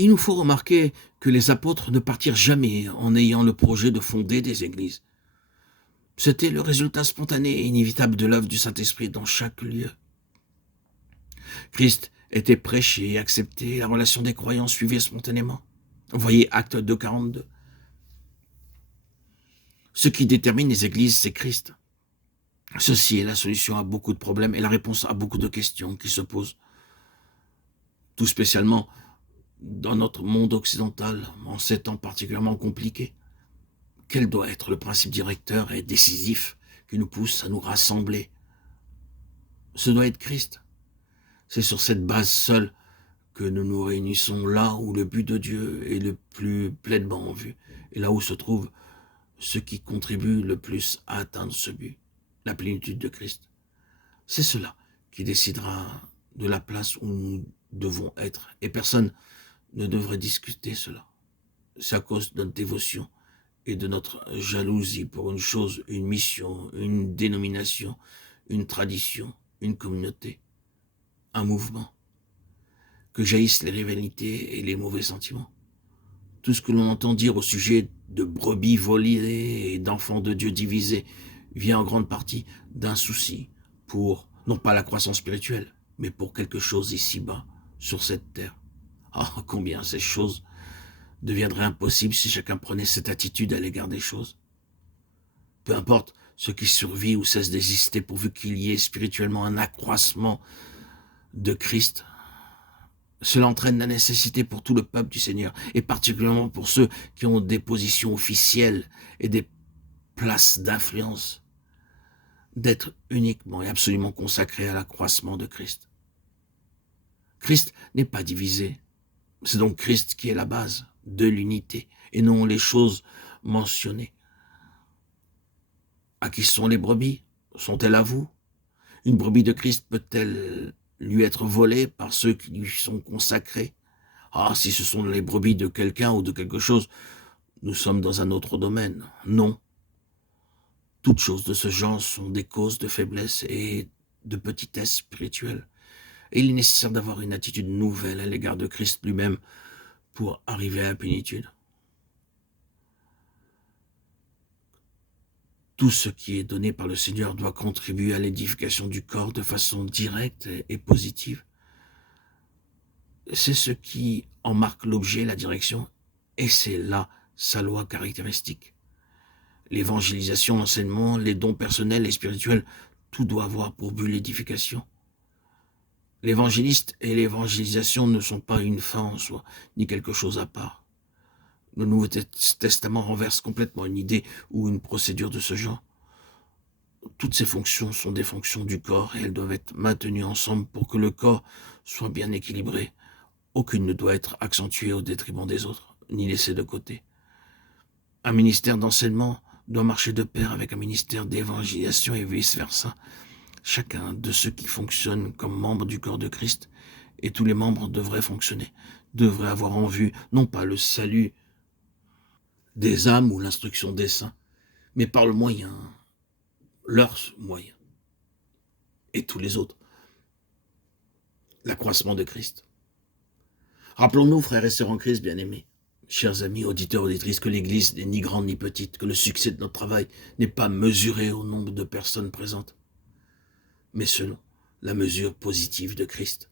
Il nous faut remarquer que les apôtres ne partirent jamais en ayant le projet de fonder des églises. C'était le résultat spontané et inévitable de l'œuvre du Saint-Esprit dans chaque lieu. Christ était prêché et accepté, la relation des croyants suivait spontanément. Voyez Actes 2, 42. Ce qui détermine les églises, c'est Christ. Ceci est la solution à beaucoup de problèmes et la réponse à beaucoup de questions qui se posent. Tout spécialement dans notre monde occidental, en ces temps particulièrement compliqués. Quel doit être le principe directeur et décisif qui nous pousse à nous rassembler? Ce doit être Christ. C'est sur cette base seule que nous nous réunissons là où le but de Dieu est le plus pleinement en vue et là où se trouve ce qui contribue le plus à atteindre ce but, la plénitude de Christ. C'est cela qui décidera de la place où nous devons être et personne ne devrait discuter cela. C'est à cause de notre dévotion et de notre jalousie pour une chose, une mission, une dénomination, une tradition, une communauté, un mouvement, que jaillissent les rivalités et les mauvais sentiments. Tout ce que l'on entend dire au sujet de brebis volées et d'enfants de Dieu divisés vient en grande partie d'un souci pour, non pas la croissance spirituelle, mais pour quelque chose ici-bas, sur cette terre. Ah, combien ces choses deviendraient impossibles si chacun prenait cette attitude à l'égard des choses. Peu importe ce qui survit ou cesse d'exister, pourvu qu'il y ait spirituellement un accroissement de Christ, cela entraîne la nécessité pour tout le peuple du Seigneur, et particulièrement pour ceux qui ont des positions officielles et des places d'influence, d'être uniquement et absolument consacrés à l'accroissement de Christ. Christ n'est pas divisé. C'est donc Christ qui est la base de l'unité, et non les choses mentionnées. À qui sont les brebis? Sont-elles à vous? Une brebis de Christ peut-elle lui être volée par ceux qui lui sont consacrés? Ah, si ce sont les brebis de quelqu'un ou de quelque chose, nous sommes dans un autre domaine. Non. Toutes choses de ce genre sont des causes de faiblesse et de petitesse spirituelle. Et il est nécessaire d'avoir une attitude nouvelle à l'égard de Christ lui-même pour arriver à la plénitude. Tout ce qui est donné par le Seigneur doit contribuer à l'édification du corps de façon directe et positive. C'est ce qui en marque l'objet, la direction, et c'est là sa loi caractéristique. L'évangélisation, l'enseignement, les dons personnels et spirituels, tout doit avoir pour but l'édification. L'évangéliste et l'évangélisation ne sont pas une fin en soi, ni quelque chose à part. Le Nouveau Testament renverse complètement une idée ou une procédure de ce genre. Toutes ces fonctions sont des fonctions du corps et elles doivent être maintenues ensemble pour que le corps soit bien équilibré. Aucune ne doit être accentuée au détriment des autres, ni laissée de côté. Un ministère d'enseignement doit marcher de pair avec un ministère d'évangélisation et vice-versa. Chacun de ceux qui fonctionnent comme membres du corps de Christ, et tous les membres devraient fonctionner, devraient avoir en vue non pas le salut des âmes ou l'instruction des saints, mais par le moyen, leurs moyens, et tous les autres, l'accroissement de Christ. Rappelons-nous, frères et sœurs en Christ bien-aimés, chers amis, auditeurs, auditrices, que l'Église n'est ni grande ni petite, que le succès de notre travail n'est pas mesuré au nombre de personnes présentes, mais selon la mesure positive de Christ.